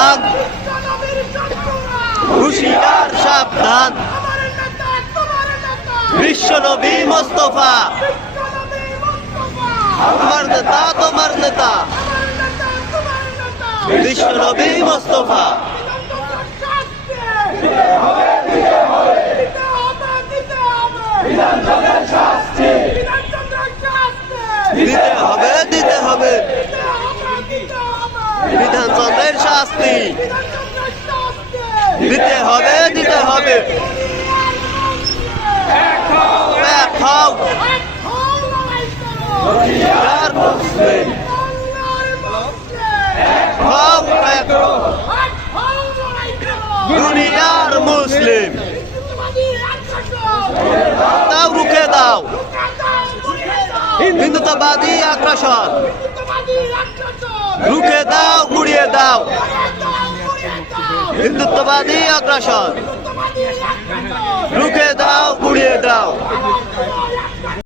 সাবধান, হুঁশিয়ার সাবধান। বিশ্বনবী মোস্তফা, আমার নেতা তোমার নেতা, বিশ্বনবী মোস্তফা। দিতে হবে, দিতে হবে, বিধানচন্দ্রের শাস্তি দিতে হবে, দিতে হবে। এক হও, দুনিয়ার মুসলিম, হও এক, দুনিয়ার মুসলিম। দাও, রুখে দাও হিন্দুত্ববাদী আগ্রাসন, রুখে দাও, গুড়িয়ে দাও হিন্দুত্ববাদী আগ্রাসন।